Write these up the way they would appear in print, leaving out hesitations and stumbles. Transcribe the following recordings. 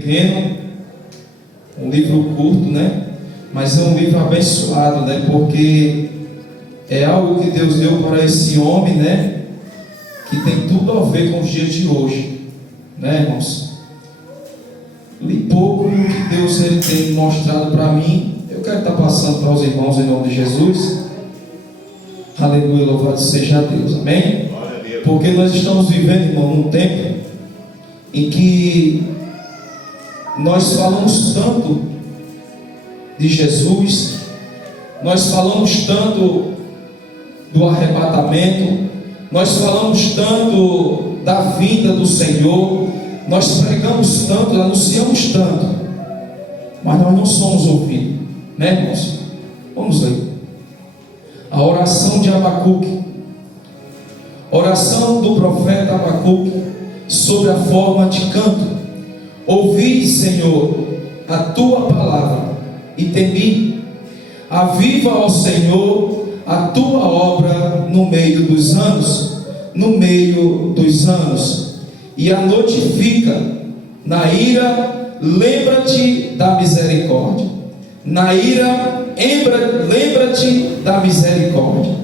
pequeno, um livro curto, né? Mas é um livro abençoado, né? Porque é algo que Deus deu para esse homem, né? Que tem tudo a ver com os dias de hoje, né, irmãos? Li pouco do que Deus ele tem mostrado para mim. Eu quero estar passando para os irmãos em nome de Jesus. Aleluia, louvado seja Deus, amém? Porque nós estamos vivendo, irmão, num tempo em que nós falamos tanto de Jesus, nós falamos tanto do arrebatamento, nós falamos tanto da vinda do Senhor, nós pregamos tanto, anunciamos tanto, mas nós não somos ouvidos, né, irmãos? Vamos ler a oração de Abacuque, oração do profeta Abacuque, sobre a forma de canto. Ouvi, Senhor, a tua palavra e temi. Aviva, ó Senhor, a tua obra no meio dos anos, no meio dos anos, e a notifica. Na ira, lembra-te da misericórdia. Na ira, lembra-te da misericórdia.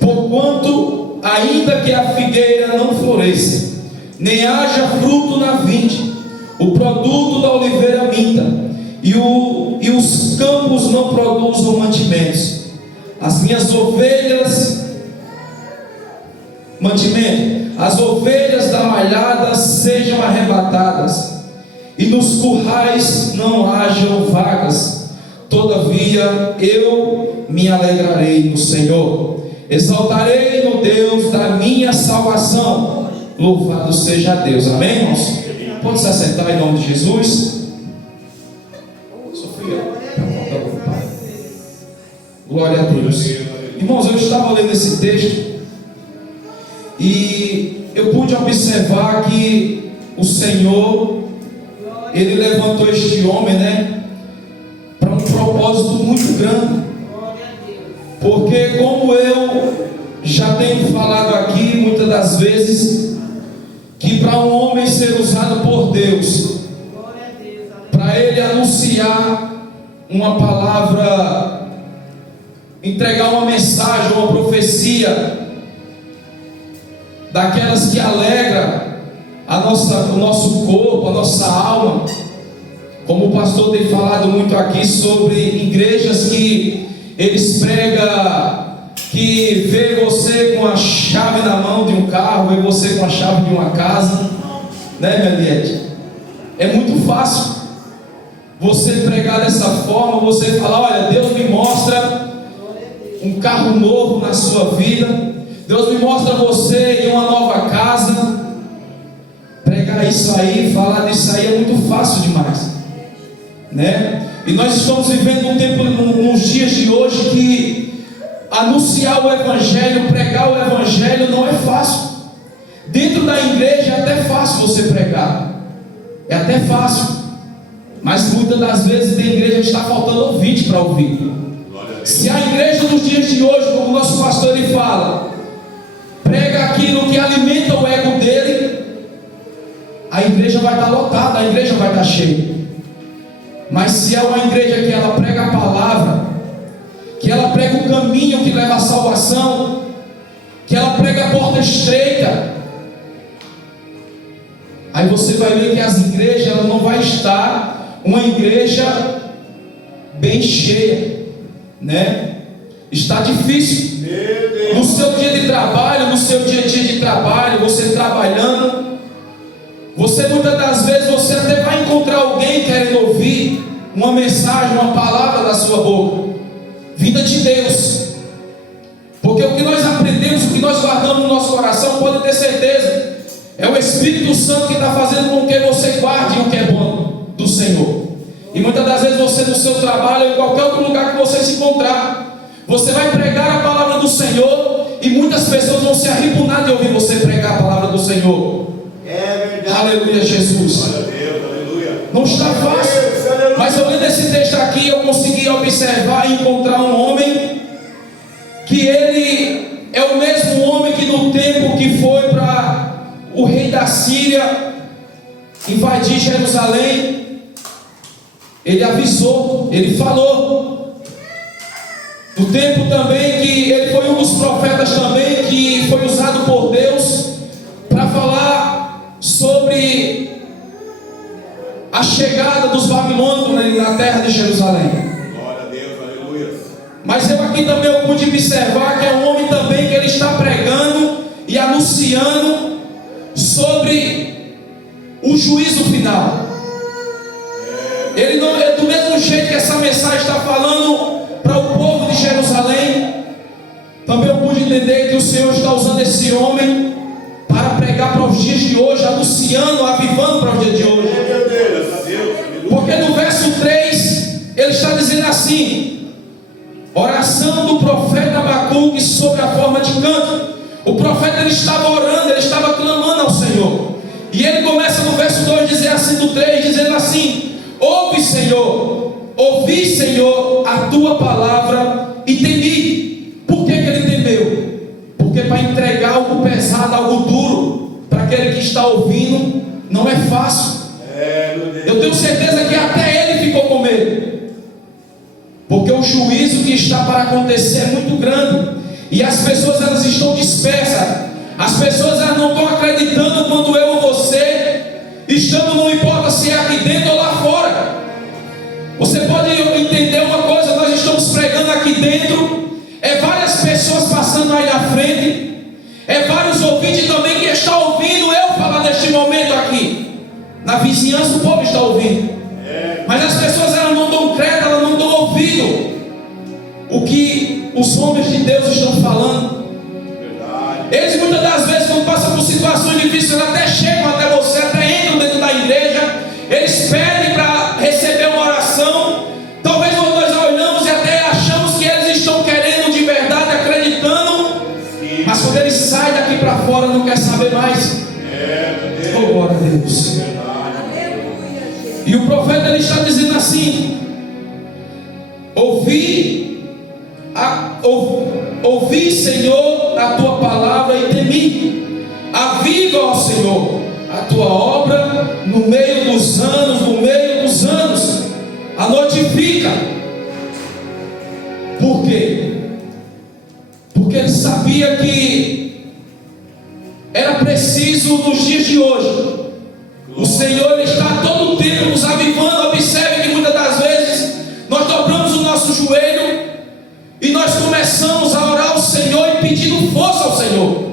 Porquanto, ainda que a figueira não floresça, nem haja fruto na vinde, o produto da oliveira minta, e os campos não produzam mantimentos, as minhas ovelhas, as ovelhas da malhada sejam arrebatadas, e nos currais não hajam vagas. Todavia eu me alegrarei no Senhor, exaltarei no Deus da minha salvação. Louvado seja Deus, amém, irmãos? Pode se assentar em nome de Jesus. Sofia, glória a Deus. Irmãos, eu estava lendo esse texto e eu pude observar que o Senhor, Ele levantou este homem, né, para um propósito muito grande. Porque, como eu já tenho falado aqui muitas das vezes, que para um homem ser usado por Deus, para ele anunciar uma palavra, entregar uma mensagem, uma profecia, daquelas que alegra o nosso corpo, a nossa alma, como o pastor tem falado muito aqui sobre igrejas que eles pregam, que vê você com a chave na mão de um carro, vê você com a chave de uma casa, né, Meliette? É muito fácil você pregar dessa forma, você falar: olha, Deus me mostra um carro novo na sua vida, Deus me mostra você em uma nova casa. Pregar isso aí, falar disso aí é muito fácil demais, né? E nós estamos vivendo um tempo, nos dias de hoje, que anunciar o Evangelho, pregar o Evangelho não é fácil. Dentro da igreja é até fácil você pregar, é até fácil, mas muitas das vezes na igreja está faltando ouvinte para ouvir. Se a igreja nos dias de hoje, como o nosso pastor ele fala, prega aquilo que alimenta o ego dele, a igreja vai estar lotada, a igreja vai estar cheia. Mas se é uma igreja que ela prega a palavra, que ela prega o caminho que leva à salvação, que ela prega a porta estreita, aí você vai ver que as igrejas, ela não vai estar uma igreja bem cheia, né? Está difícil. No seu dia de trabalho, no seu dia a dia de trabalho, você trabalhando, você muitas das vezes você até vai encontrar alguém querendo ouvir uma mensagem, uma palavra da sua boca, vinda de Deus. Porque o que nós aprendemos, o que nós guardamos no nosso coração, pode ter certeza, é o Espírito Santo que está fazendo com que você guarde o que é bom do Senhor. E muitas das vezes você, no seu trabalho, em qualquer outro lugar que você se encontrar, você vai pregar a palavra do Senhor, e muitas pessoas vão se arribunar de ouvir você pregar a palavra do Senhor. Aleluia, Jesus. Não está fácil, mas eu lendo esse texto aqui, eu consegui observar e encontrar um homem que ele é o mesmo homem que no tempo que foi para o rei da Síria invadir Jerusalém, ele avisou, ele falou. No tempo também que ele foi um dos profetas também que foi usado por Deus para falar sobre a chegada dos babilônicos na terra de Jerusalém. Glória a Deus, aleluia. Mas eu aqui também eu pude observar que é um homem também que ele está pregando e anunciando sobre o juízo final. Ele não é do mesmo jeito que essa mensagem está falando para o povo de Jerusalém. Também eu pude entender que o Senhor está usando esse homem para pregar para os dias de hoje, anunciando, avivando para os dias de hoje. Porque no verso 3 ele está dizendo assim: oração do profeta Abacuque sobre a forma de canto. O profeta ele estava orando, ele estava clamando ao Senhor. E ele começa no verso 2 dizer assim, do 3, dizendo assim: ouve, Senhor, a tua palavra e temi. Por que ele temeu? Porque para entregar algo pesado, algo duro, para aquele que está ouvindo, não é fácil. Eu tenho certeza que até ele ficou com medo, porque o juízo que está para acontecer é muito grande, e as pessoas elas estão dispersas. As pessoas elas não estão acreditando quando eu ou você estamos, não importa se é aqui dentro ou lá fora. Você pode entender uma coisa: nós estamos pregando aqui dentro, é várias pessoas passando aí na frente, é vários ouvintes também que estão ouvindo eu falar neste momento aqui. Na vizinhança o povo está ouvindo, mas as pessoas elas não dão crédito, elas não dão ouvido o que os homens de Deus estão falando. Eles muitas das vezes, quando passam por situações difíceis, eles até chegam até você, até entram dentro da igreja, eles pedem para receber uma oração. Talvez nós olhamos e até achamos que eles estão querendo de verdade, acreditando, mas quando eles saem daqui para fora, não quer saber mais. Oh, glória a Deus. E o profeta ele está dizendo assim: ouvi, Senhor, a tua palavra e temi. Aviva, ó Senhor, a tua obra no meio dos anos, a notifica. Por quê? Porque ele sabia que era preciso nos dias de hoje. O Senhor ele está todo o tempo nos avivando. Observe que muitas das vezes nós dobramos o nosso joelho e nós começamos a orar ao Senhor e pedindo força ao Senhor.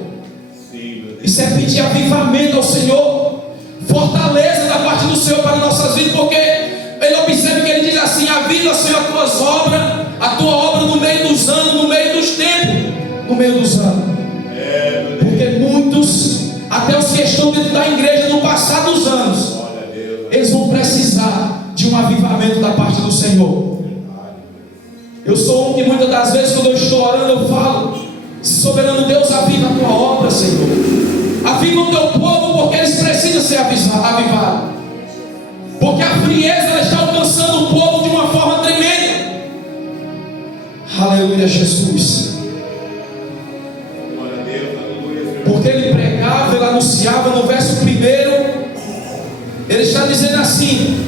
Isso é pedir avivamento ao Senhor, fortaleza da parte do Senhor para nossas vidas, porque ele observa que ele diz assim: aviva, Senhor, as tuas obras, a tua obra no meio dos anos, no meio dos tempos, no meio dos anos. Porque muitos, até os que estão dentro da igreja no passar dos anos, eles vão precisar de um avivamento da parte do Senhor. Eu sou um que muitas das vezes, quando eu estou orando, eu falo: soberano Deus, aviva a tua obra, Senhor. Aviva o teu povo, porque eles precisam ser avivados. Porque a frieza ela está alcançando o povo de uma forma tremenda. Aleluia, Jesus. Porque ele pregava, ele anunciava. No verso 1, ele está dizendo assim,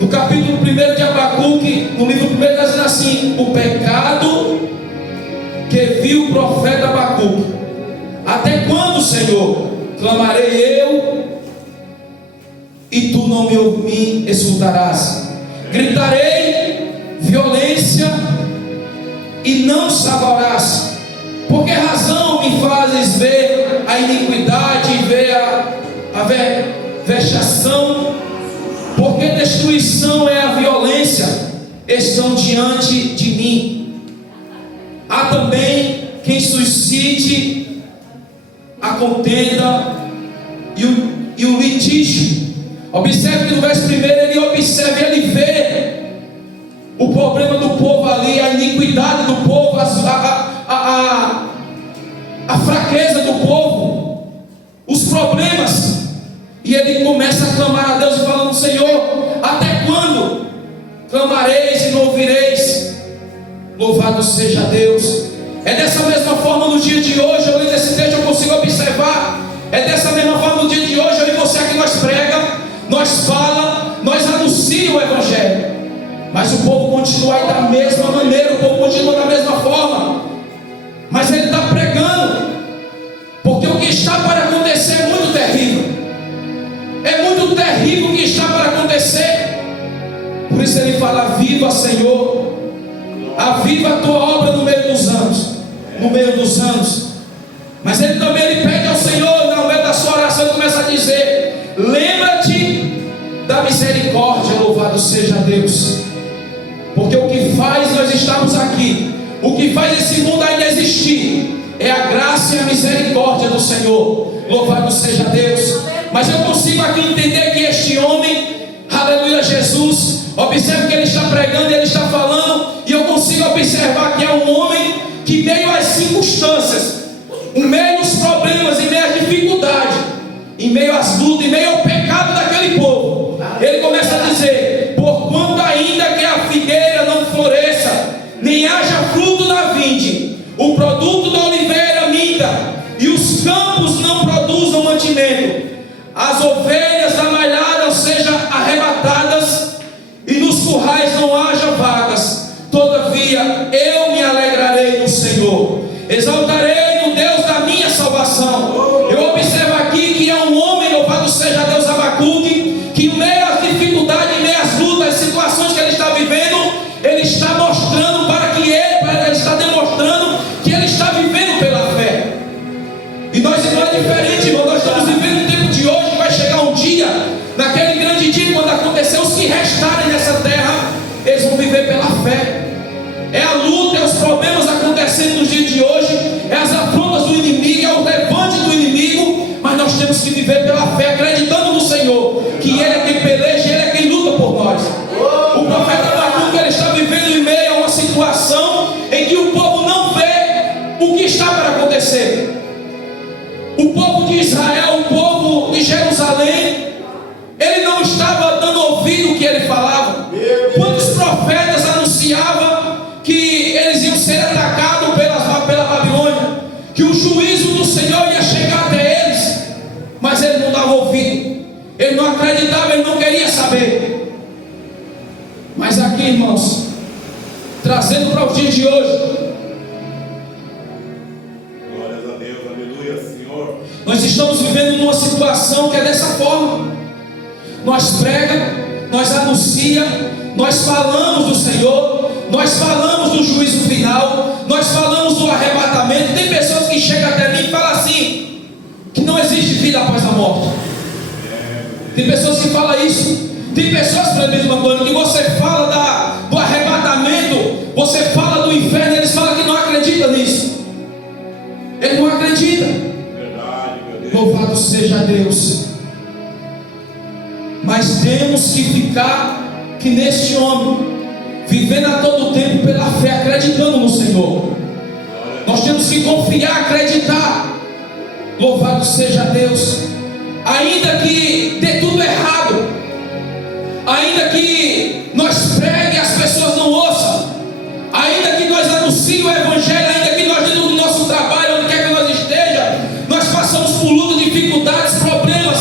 no capítulo 1 de Abacuque, no livro 1, está dizendo assim: o pecado que viu o profeta Abacuque. Até quando, Senhor, clamarei eu e tu não me escutarás? Gritarei violência e não saberás. Por que razão me fazes ver a iniquidade e ver a vexação? Porque destruição é a violência, estão diante de mim. Há também quem suscite a contenda e o litígio. Observe que no verso 1 ele observa e ele vê o problema do povo ali, a iniquidade do povo, a fraqueza do povo, os problemas. E ele começa a clamar a Deus, falando: Senhor, até quando clamareis e não ouvireis? Louvado seja Deus. É dessa mesma forma no dia de hoje. Eu li nesse texto, eu consigo observar. É dessa mesma forma no dia de hoje. Eu e você aqui, nós prega, nós fala, nós anunciamos anuncia o Evangelho, mas o povo continua aí da mesma maneira, o povo continua da mesma forma, mas ele está pregando, porque o que está para acontecer é muito terrível. É muito terrível o que está para acontecer. Por isso ele fala: viva, Senhor, aviva a tua obra no meio dos anos. No meio dos anos. Mas ele também pede ao Senhor, no meio da sua oração, começa a dizer: lembra-te da misericórdia, louvado seja Deus. Porque o que faz nós estamos aqui, o que faz esse mundo ainda existir, é a graça e a misericórdia do Senhor. Louvado seja Deus. Mas eu consigo aqui entender que este homem, aleluia Jesus, observe que ele está pregando e ele está falando, e eu consigo observar que é um homem que, em meio às circunstâncias, em meio aos problemas, em meio às dificuldades, em meio às lutas, em meio ao pecado daquele povo, ele começa a dizer: porquanto ainda que a figueira não floresça, nem haja fruto na vinde, o produto da oliveira minta, e os campos não produzam mantimento, as ovelhas da malhada sejam arrebatadas, e nos currais não haja vagas, todavia eu me alegrarei no Senhor, exaltarei no Deus da minha salvação. Eu observo aqui que é um homem, louvado seja Deus, Abacuque, que em meio às dificuldades, em meio às lutas, às situações que ele está vivendo, ele está mostrando ele está demonstrando que ele está vivendo pela fé. E nós não é diferente, irmão. Nós estamos vivendo um tempo de hoje que vai chegar um dia, naquele grande dia, quando acontecer os que restarem nessa terra, eles vão viver pela fé. É a luta, é os problemas acontecendo nos dias de hoje, é as afrontas do inimigo, é o levante do inimigo, mas nós temos que viver pela fé, acreditando no Senhor, que Ele é quem peleja, Ele é quem luta por nós. O profeta Abacuque, ele está vivendo em meio a uma situação em que o povo não vê o que está para acontecer. O povo de Israel, o povo de Jerusalém, ele não estava dando ouvido ao que ele falava. Quantos profetas anunciavam que eles iam ser atacados pela Babilônia, que o juízo do Senhor ia chegar até eles, mas ele não dava ouvido, ele não acreditava, ele não queria saber. Mas aqui, irmãos, trazendo para os dias de hoje, glórias a Deus, aleluia, Senhor. Nós estamos vivendo numa situação que é dessa forma. Nós pregamos, nós anunciamos, nós falamos do Senhor, nós falamos do juízo final, nós falamos do arrebatamento. Tem pessoas que chegam até mim e falam assim, que não existe vida após a morte. Tem pessoas que falam isso. Tem pessoas, por exemplo, Antônio, que você fala do arrebatamento, você fala do inferno, eles falam que não acreditam nisso. Ele não acredita. Verdade, meu Deus. Louvado seja Deus. Mas temos que ficar que neste homem, vivendo a todo tempo pela fé, acreditando no Senhor. Nós temos que confiar, acreditar. Louvado seja Deus. Ainda que dê tudo errado, ainda que nós pregue e as pessoas não ouçam, ainda que nós anuncie o Evangelho, ainda que nós dentro do nosso trabalho, onde quer que nós esteja, nós passamos por lutas, dificuldades, problemas.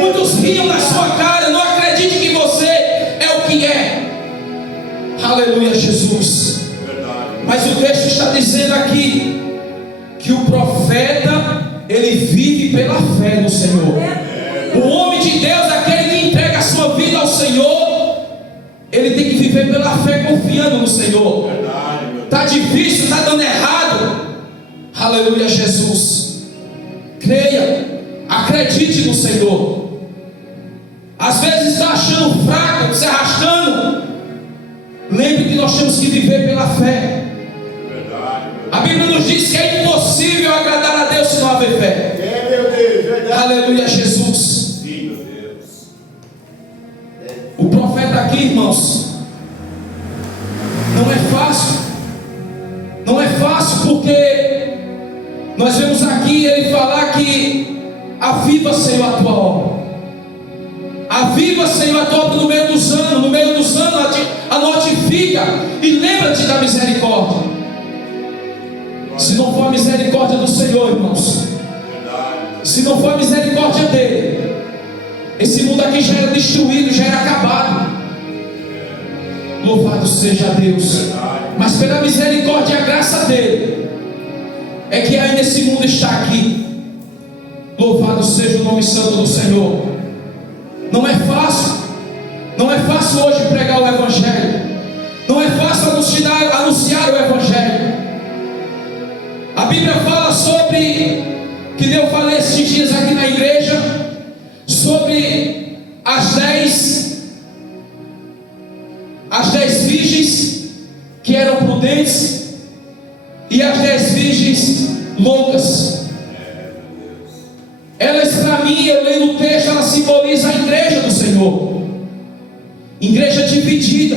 Muitos riam na sua cara, não acredite que você é o que é. Aleluia, Jesus. Mas o texto está dizendo aqui que o profeta, ele vive pela fé no Senhor. O homem de Deus, aquele que entrega a sua vida ao Senhor, ele tem que viver pela fé, confiando no Senhor. Está difícil, está dando errado. Aleluia, Jesus. Creia, acredite no Senhor. Às vezes está achando fraco, se arrastando. Lembre que nós temos que viver pela fé. A Bíblia nos diz que é impossível agradar a Deus se não haver fé. Meu Deus, verdade. Aleluia, Jesus. Sim, meu Deus. O profeta aqui, irmãos, não é fácil. Não é fácil, porque nós vemos aqui ele falar que aviva, Senhor, a tua obra. Aviva, Senhor, a tua obra no meio dos anos. No meio dos anos a notifica e lembra-te da misericórdia. Se não for a misericórdia do Senhor, irmãos, se não for a misericórdia dele, esse mundo aqui já era destruído, já era acabado. Louvado seja Deus. Mas pela misericórdia e a graça dele, é que ainda esse mundo está aqui. Louvado seja o nome santo do Senhor. Não é fácil. Não é fácil hoje pregar o Evangelho. Não é fácil anunciar o Evangelho. A Bíblia fala sobre, que eu falei esses dias aqui na igreja, sobre as 10 virgens que eram prudentes e as 10 virgens loucas. Elas, para mim, eu leio no texto, ela simboliza a igreja do Senhor. Igreja dividida.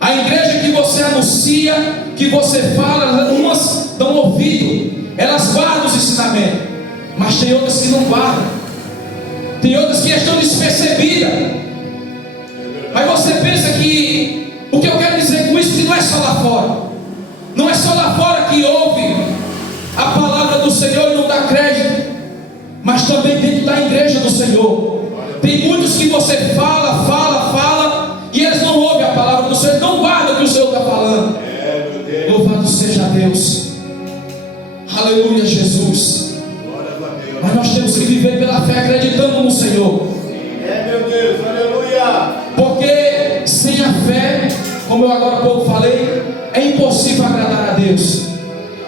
A igreja que você anuncia, que você fala, umas dão ouvido, elas guardam os ensinamentos, mas tem outras que não guardam, tem outras que estão despercebidas. Aí você pensa que, o que eu quero dizer com isso, que não é só lá fora, não é só lá fora que ouve a palavra do Senhor e não dá crédito, mas também dentro da igreja do Senhor. Tem muitos que você fala, e eles não ouvem a palavra do Senhor, não guardam o que o Senhor está falando. Louvado seja Deus. Aleluia, Jesus. Mas nós temos que viver pela fé, acreditando no Senhor. Meu Deus, aleluia. Porque sem a fé, como eu agora há pouco falei, é impossível agradar a Deus.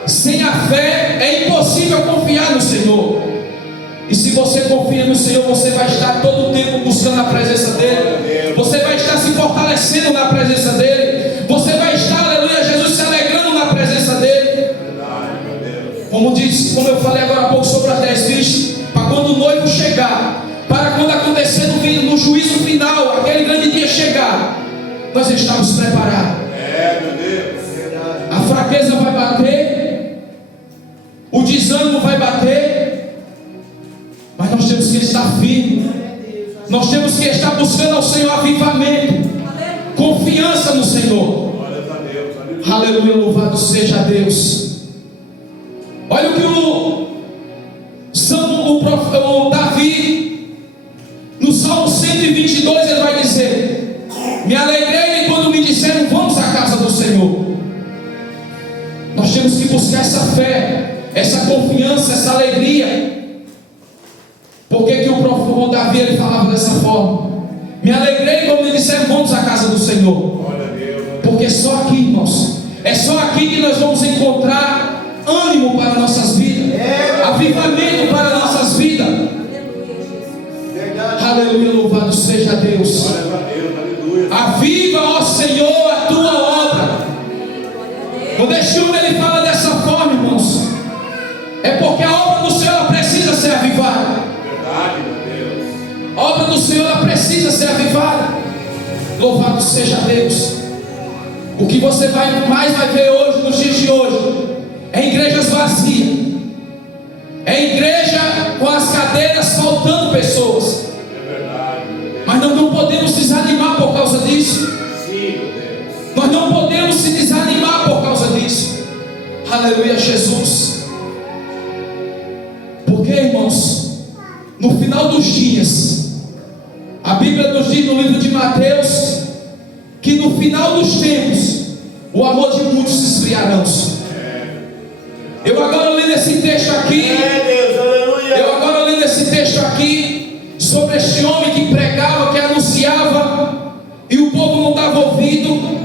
Sem a fé é impossível confiar no Senhor. E se você confia no Senhor, você vai estar todo o tempo buscando a presença dEle. Você vai estar se fortalecendo na presença dEle. Você vai estar, aleluia, Jesus, se alegrando na presença dEle. Como eu falei agora há pouco sobre as 10 virgens, para quando o noivo chegar, para quando acontecer no juízo final, aquele grande dia chegar, nós estamos preparados. Meu Deus. A fraqueza vai bater, o desânimo vai bater, mas nós temos que estar firmes. Nós temos que estar buscando ao Senhor avivamento, confiança no Senhor. Aleluia, louvado seja Deus. Olha o que o Davi, no Salmo 122, ele vai dizer: me alegrei quando me disseram, vamos à casa do Senhor. Nós temos que buscar essa fé, essa confiança, essa alegria. Por que o Davi ele falava dessa forma? Me alegrei quando me disseram, vamos à casa do Senhor. Porque só aqui, irmãos, é só aqui que nós vamos encontrar ânimo para nossas vidas, avivamento para nossas vidas. Aleluia, louvado seja Deus. Aviva, ó Senhor, a tua obra. Quando este homem ele fala dessa forma, irmãos, é porque a obra do Senhor ela precisa ser avivada. A obra do Senhor ela precisa ser avivada. Louvado seja Deus. O que você mais vai ver hoje, nos dias de hoje, é igrejas vazias, é igreja com as cadeiras faltando pessoas. Mas nós não podemos desanimar por causa disso. Nós não podemos se desanimar por causa disso. Aleluia, Jesus. Porque, irmãos, no final dos dias, a Bíblia nos diz no livro de Mateus que no final dos tempos o amor de muitos se esfriará. Eu agora lendo esse texto aqui, sobre este homem que pregava, que anunciava, e o povo não dava ouvido.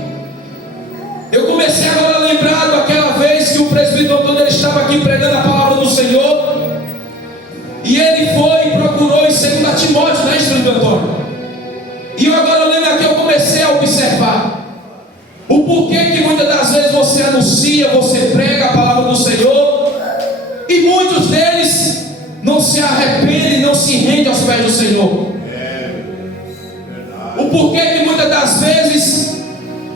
Eu comecei agora a lembrar daquela vez que o presbítero Antônio ele estava aqui pregando a palavra do Senhor, e ele foi e procurou em 2 Timóteo, né, presbítero Antônio? E eu agora lendo aqui, eu comecei a observar o porquê que muitas das vezes você anuncia, você prega a palavra do Senhor, e muitos deles não se arrependem, não se rendem aos pés do Senhor. O porquê que muitas das vezes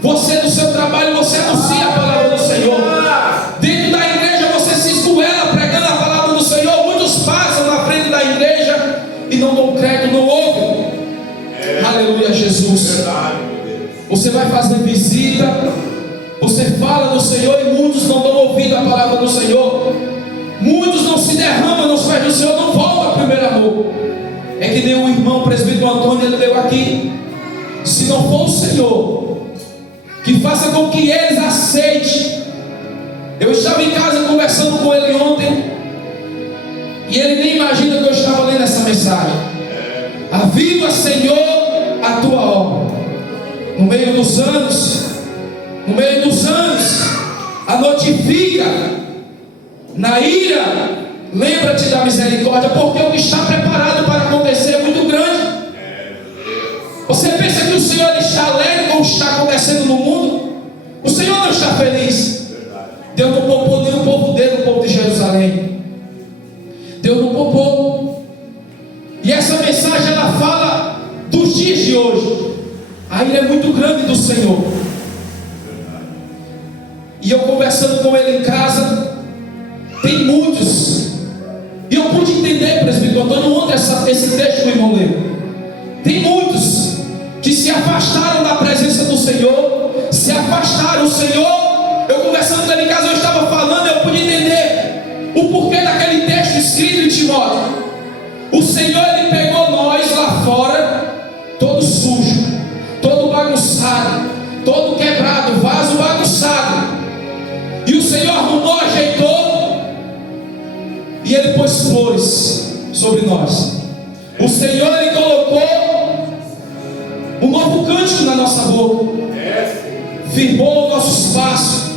você no seu trabalho, você anuncia a palavra do Senhor, dentro da igreja você se esgoela pregando a palavra do Senhor, muitos passam na frente da igreja e não dão crédito, não ouvem. Aleluia, Jesus. Você vai fazer visita, você fala do Senhor e muitos não dão ouvido à palavra do Senhor. Muitos não se derramam nos pés do Senhor, não voltam ao primeiro amor. É que nem o irmão presbítero Antônio ele leu aqui: se não for o Senhor, faça com que eles aceitem. Eu estava em casa conversando com ele ontem, e ele nem imagina que eu estava lendo essa mensagem. Aviva, Senhor, a tua obra. No meio dos anos, a notifica. Na ira, lembra-te da misericórdia, porque o que está preparado para acontecer é muito grande. Você pensa que o Senhor está alegre com o que está acontecendo no mundo? O Senhor não está feliz. Deus não poupou nem o povo dele, o povo de Jerusalém. Deus não poupou. E essa mensagem ela fala dos dias de hoje. A ira é muito grande do Senhor. E eu conversando com ele em casa, tem muitos. E eu pude entender, presbítero Antônio, ontem esse texto, meu irmão, leu. Tem muitos que se afastaram da presença do Senhor, se afastaram. O Senhor, eu conversando com ele em casa, eu estava falando, eu pude entender o porquê daquele texto escrito em Timóteo. O Senhor, Ele pegou nós lá fora, todo sujo, todo bagunçado, todo quebrado, vaso bagunçado. E o Senhor arrumou, ajeitou, e Ele pôs flores sobre nós. O Senhor, Ele colocou um novo cântico na nossa boca, firmou nossos passos.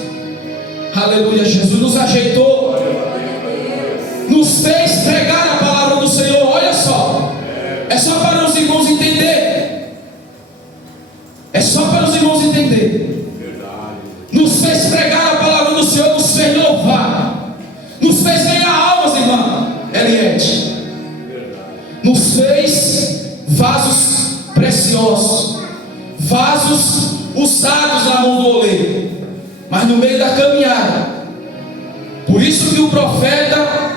Aleluia, Jesus nos ajeitou, nos fez pregar a palavra do Senhor. Olha só, é só para os irmãos entender. É só para os irmãos entender. Nos fez pregar a palavra do Senhor, nos fez louvar, nos fez ganhar almas, irmã Eliette. Nos fez vasos preciosos, vasos usados na mão do oleiro. Mas no meio da caminhada, por isso que o profeta,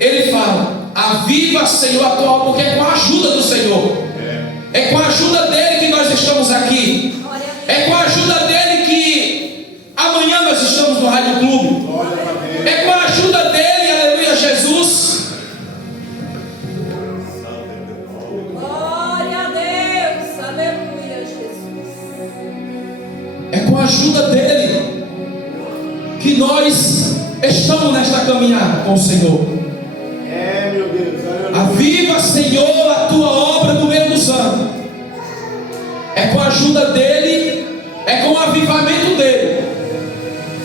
ele fala: aviva, Senhor, a tua obra, porque é com a ajuda do Senhor, é com a ajuda dele que nós estamos aqui, é com a ajuda dele que amanhã nós estamos no Rádio Clube, é com a ajuda dele, aleluia, Jesus. Glória a Deus, aleluia, Jesus. É com a ajuda dele que nós estamos nesta caminhada com o Senhor. Meu Deus, aleluia. Aviva, Senhor, a tua obra no meio dos anos. É com a ajuda dele, é com o avivamento dele,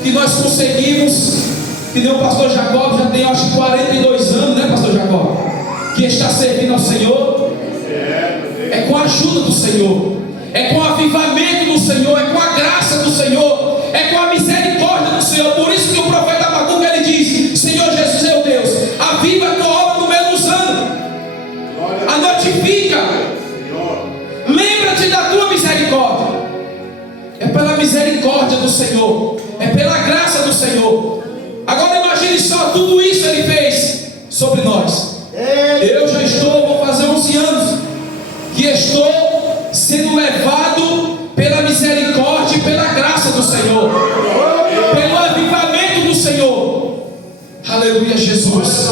que nós conseguimos, que nem o pastor Jacob já tem, acho que 42 anos, né, pastor Jacob, que está servindo ao Senhor. É com a ajuda do Senhor, é com o avivamento do Senhor, é com a graça do Senhor, é com a misericórdia do Senhor. Por isso que o profeta Abacuque, ele diz: Senhor Jesus, meu Deus, aviva a tua obra no meio dos anos, a notifica, lembra-te da tua misericórdia. É pela misericórdia do Senhor, é pela graça do Senhor. Agora imagine só, tudo isso ele fez sobre nós. Eu já estou, vou fazer 11 anos que estou sendo levado pela misericórdia e pela graça do Senhor, pelo avivamento do Senhor. Aleluia, Jesus.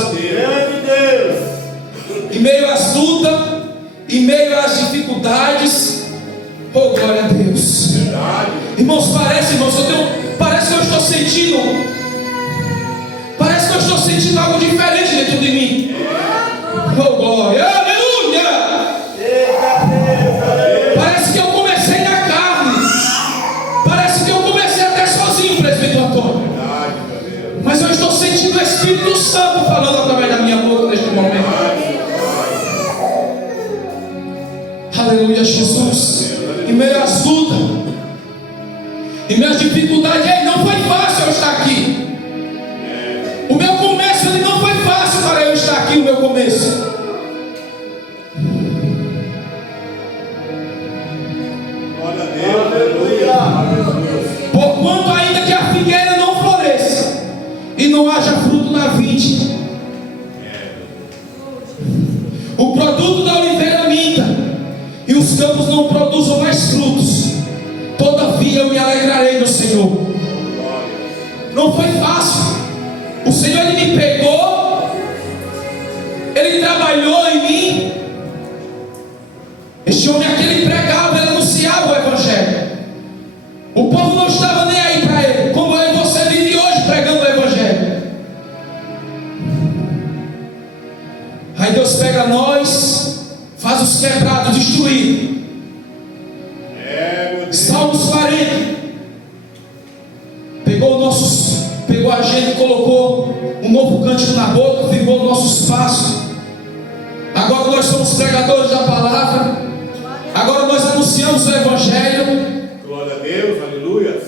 Em meio às lutas, em meio às dificuldades, oh glória a Deus. Irmãos, parece que eu estou sentindo algo diferente dentro de mim. Oh glória, aleluia. Parece que eu comecei na carne, parece que eu comecei até sozinho, presbítero Antônio, mas eu estou sentindo o Espírito Santo falando através da minha boca neste momento. Aleluia, Jesus. Em meio às lutas, em meio às dificuldades, não foi fácil eu estar aqui. O meu começo, ele não foi fácil para eu estar aqui, o meu começo. Porquanto ainda que a figueira não floresça e não haja fruto na vide, o produto da oliveira minta e os campos não produzam mais frutos, todavia eu me alegrarei no Senhor. Não foi fácil. O Senhor, Ele me pegou, Ele trabalhou em mim. Este homem aqui, ele pregava, ele anunciava o Evangelho. O povo massacrado, destruído. Meu Deus. Salmos 40 pegou a gente, colocou um novo cântico na boca, firmou nossos passos. Agora nós somos pregadores da palavra. Agora nós anunciamos o Evangelho. Glória a Deus, aleluia.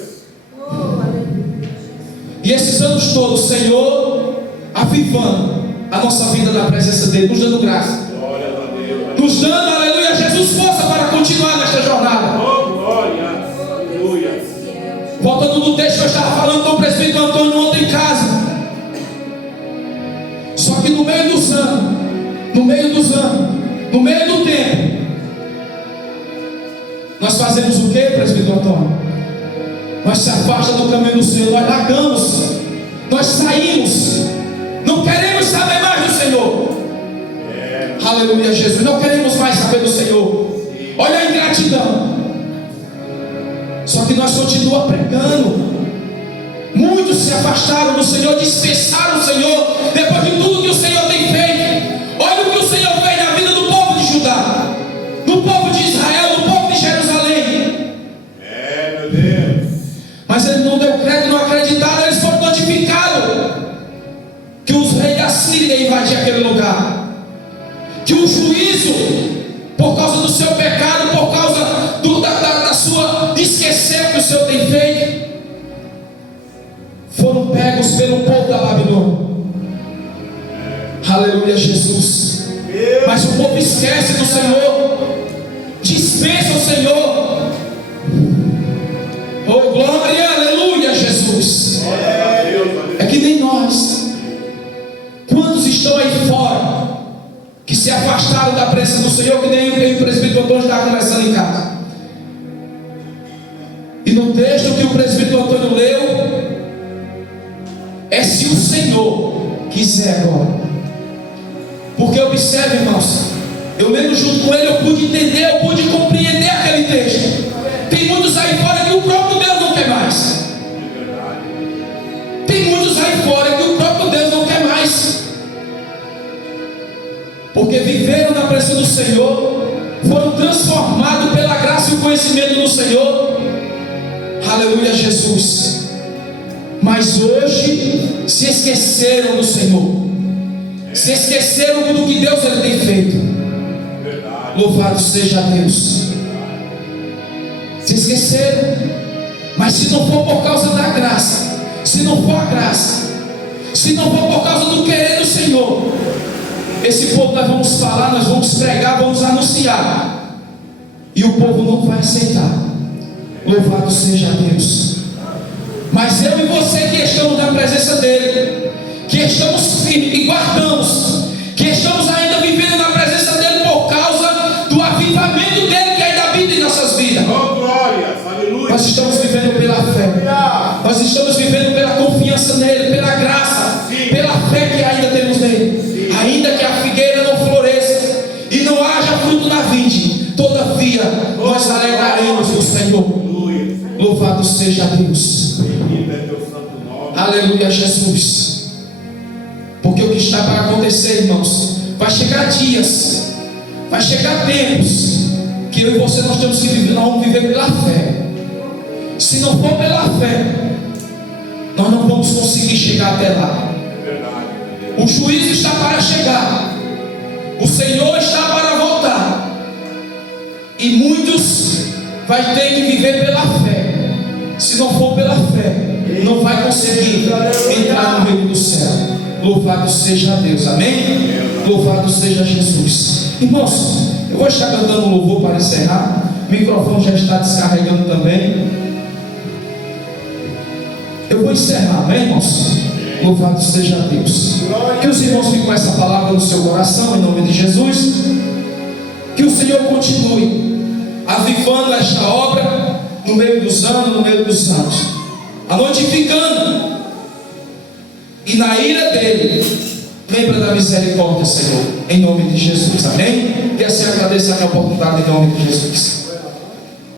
E esses anos todos, Senhor, avivando a nossa vida na presença dEle, nos dando graça, Glória a Deus. nos dando, aleluia, Jesus, força para continuar nesta jornada. Oh, glória, aleluia. Voltando no texto que eu estava falando com o presbítero Antônio ontem em casa. Só que no meio dos anos, no meio do tempo, nós fazemos o que, presbítero Antônio? Nós se afasta do caminho do Senhor, nós largamos, nós saímos, não queremos saber mais do Senhor. Aleluia, Jesus, não queremos mais saber do Senhor. Olha a ingratidão. Só que nós continuamos pregando. Muitos se afastaram do Senhor, dispensaram o Senhor, depois de tudo que o Senhor tem feito. Olha o que o Senhor fez na vida do povo de Judá, do povo de Israel, do povo de Jerusalém. Meu Deus. Mas ele não deu crédito, não acreditaram. Eles foram notificados que os reis da Síria iam invadir aquele lugar, que o juízo, por causa do seu pecado, por causa da sua de esquecer o que o Senhor tem feito, foram pegos pelo povo da Babilônia. Aleluia, Jesus. Mas o povo esquece do Senhor, dispensa o Senhor. Oh, glória, aleluia, Jesus. É que nem nós. Quantos estão aí fora que se afastaram da presença do Senhor, que nem o presbítero Antônio está conversando em casa? E no texto que o presbítero Antônio leu, é se o Senhor quiser agora. Porque observe, irmãos, eu mesmo junto com ele, eu pude entender, eu pude compreender aquele texto. Tem muitos aí fora que o próprio Deus não quer mais. Tem muitos aí fora que o próprio Deus não quer mais. Porque viveram na presença do Senhor, foram transformados pela graça e o conhecimento do Senhor. Aleluia, Jesus. Mas hoje se esqueceram do Senhor, se esqueceram do que Deus ele tem feito. Louvado seja Deus. Se esqueceram. Mas se não for por causa da graça, se não for a graça, se não for por causa do querer do Senhor, esse povo nós vamos falar, nós vamos pregar, vamos anunciar, e o povo não vai aceitar. Louvado seja Deus. Mas eu e você que estamos na presença dele, que estamos firmes e guardamos, que estamos ainda vivendo na presença dele por causa do avivamento dele que ainda habita em nossas vidas. Oh, glória, aleluia. Nós estamos vivendo pela fé, nós estamos vivendo pela confiança nele, pela graça, pela fé que ainda temos nele. Ainda que a figueira não floresça e não haja fruto na vinde, todavia nós alegraremos no Senhor. Louvado seja Deus. Aleluia, Jesus. Porque o que está para acontecer, irmãos, vai chegar dias, vai chegar tempos que eu e você nós temos que viver, nós vamos viver pela fé. Se não for pela fé, nós não vamos conseguir chegar até lá. O juízo está para chegar, o Senhor está para voltar, e muitos vai ter que viver pela fé. Se não for pela fé, não vai conseguir entrar no reino do céu. Louvado seja Deus, amém? Louvado seja Jesus. Irmãos, eu vou estar cantando um louvor para encerrar. O microfone já está descarregando também. Eu vou encerrar, amém, irmãos? Louvado seja Deus. Que os irmãos fiquem com essa palavra no seu coração, em nome de Jesus. Que o Senhor continue avivando esta obra no meio dos anos, no meio dos anos, a notificando, e na ira dele, lembra da misericórdia, Senhor, em nome de Jesus, amém? Que assim agradeça a minha oportunidade, em nome de Jesus.